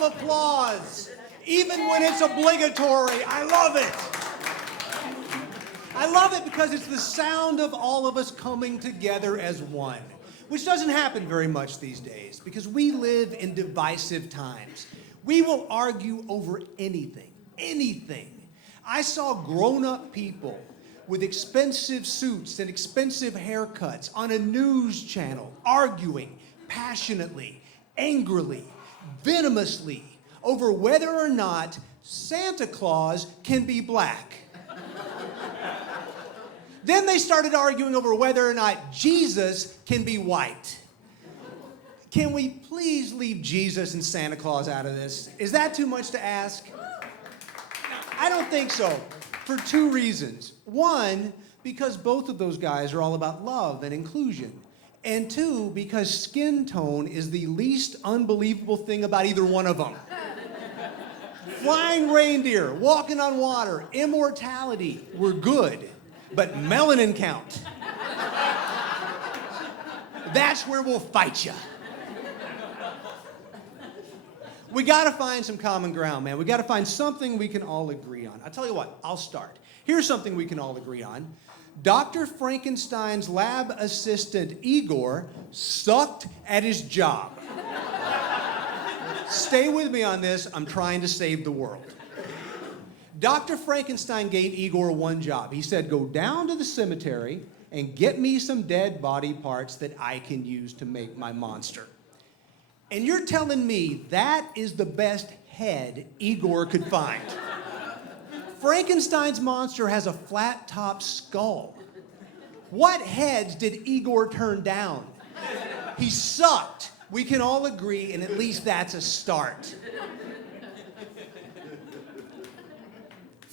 love applause, even when it's obligatory. I love it. I love it because it's the sound of all of us coming together as one, which doesn't happen very much these days because we live in divisive times. We will argue over anything, anything. I saw grown-up people with expensive suits and expensive haircuts on a news channel arguing passionately, angrily, venomously over whether or not Santa Claus can be black. Then they started arguing over whether or not Jesus can be white. Can we please leave Jesus and Santa Claus out of this? Is that too much to ask? I don't think so, for two reasons. One, because both of those guys are all about love and inclusion. And two, because skin tone is the least unbelievable thing about either one of them. Flying reindeer, walking on water, immortality, we're good. But melanin count. That's where we'll fight you. We gotta find some common ground, man. We gotta find something we can all agree on. I'll tell you what, I'll start. Here's something we can all agree on. Dr. Frankenstein's lab assistant, Igor, sucked at his job. Stay with me on this. I'm trying to save the world. Dr. Frankenstein gave Igor one job. He said, go down to the cemetery and get me some dead body parts that I can use to make my monster. And you're telling me that is the best head Igor could find. Frankenstein's monster has a flat-top skull. What heads did Igor turn down? He sucked. We can all agree, and at least that's a start.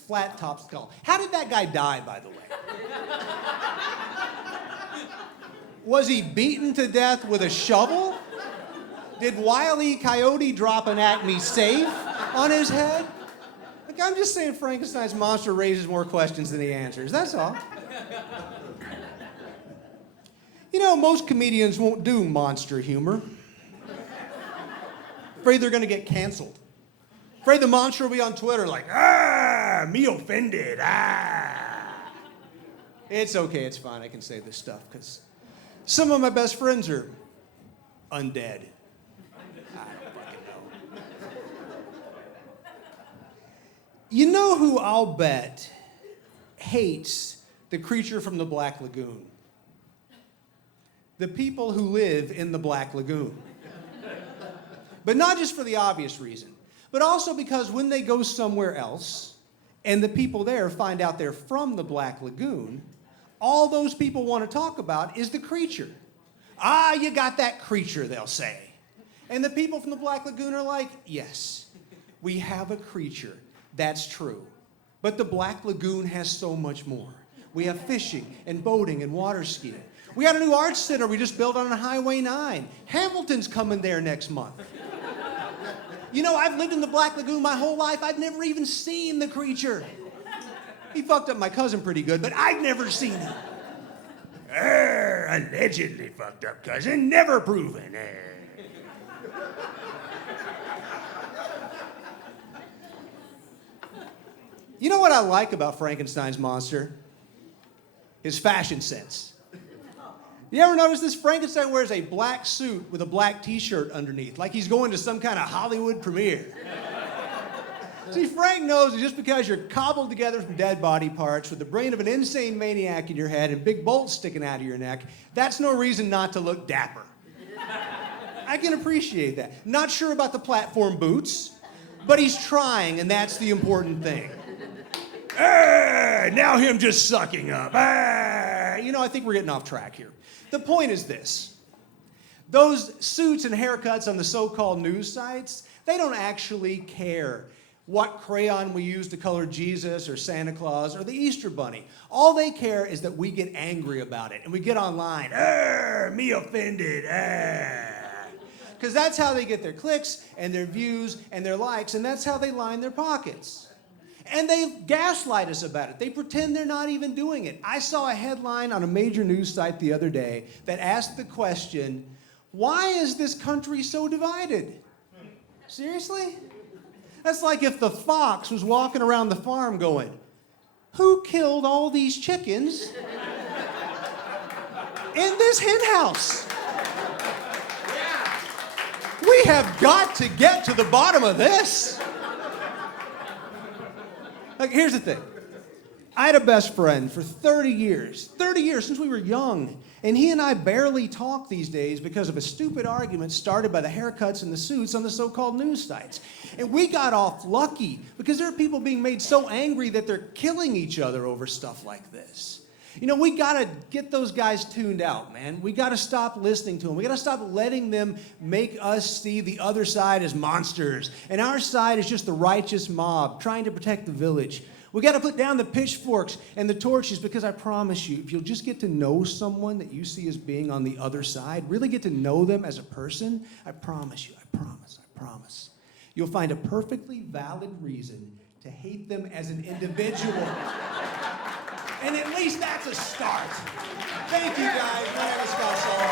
Flat-top skull. How did that guy die, by the way? Was he beaten to death with a shovel? Did Wile E. Coyote drop an Acme safe on his head? Like, I'm just saying Frankenstein's monster raises more questions than he answers, that's all. You know, most comedians won't do monster humor. Afraid they're gonna get canceled. Afraid the monster will be on Twitter like, me offended, It's okay, it's fine, I can say this stuff, because some of my best friends are undead. I don't fucking know. You know who I'll bet hates the creature from the Black Lagoon? The people who live in the Black Lagoon. But not just for the obvious reason, but also because when they go somewhere else and the people there find out they're from the Black Lagoon, all those people want to talk about is the creature. You got that creature, they'll say. And the people from the Black Lagoon are like, yes, we have a creature, that's true. But the Black Lagoon has so much more. We have fishing and boating and water skiing. We got a new arts center we just built on Highway 9. Hamilton's coming there next month. You know, I've lived in the Black Lagoon my whole life. I've never even seen the creature. He fucked up my cousin pretty good, but I've never seen him. Allegedly fucked up cousin, never proven. You know what I like about Frankenstein's monster? His fashion sense. You ever notice this? Frankenstein wears a black suit with a black t-shirt underneath, like he's going to some kind of Hollywood premiere. See, Frank knows that just because you're cobbled together from dead body parts with the brain of an insane maniac in your head and big bolts sticking out of your neck, that's no reason not to look dapper. I can appreciate that. Not sure about the platform boots, but he's trying, and that's the important thing. Now him just sucking up. You know, I think we're getting off track here. The point is this. Those suits and haircuts on the so-called news sites, they don't actually care what crayon we use to color Jesus or Santa Claus or the Easter Bunny. All they care is that we get angry about it and we get online. Me offended. Because that's how they get their clicks and their views and their likes, and that's how they line their pockets. And they gaslight us about it. They pretend they're not even doing it. I saw a headline on a major news site the other day that asked the question, why is this country so divided? Seriously? That's like if the fox was walking around the farm going, who killed all these chickens in this hen house? We have got to get to the bottom of this. Like, here's the thing. I had a best friend for 30 years since we were young. And he and I barely talk these days because of a stupid argument started by the haircuts and the suits on the so-called news sites. And we got off lucky because there are people being made so angry that they're killing each other over stuff like this. You know, we got to get those guys tuned out, man. We got to stop listening to them. We got to stop letting them make us see the other side as monsters. And our side is just the righteous mob trying to protect the village. We got to put down the pitchforks and the torches because I promise you, if you'll just get to know someone that you see as being on the other side, really get to know them as a person, I promise you, I promise, you'll find a perfectly valid reason to hate them as an individual. And at least that's a start. Thank you, guys. My name is Sullivan.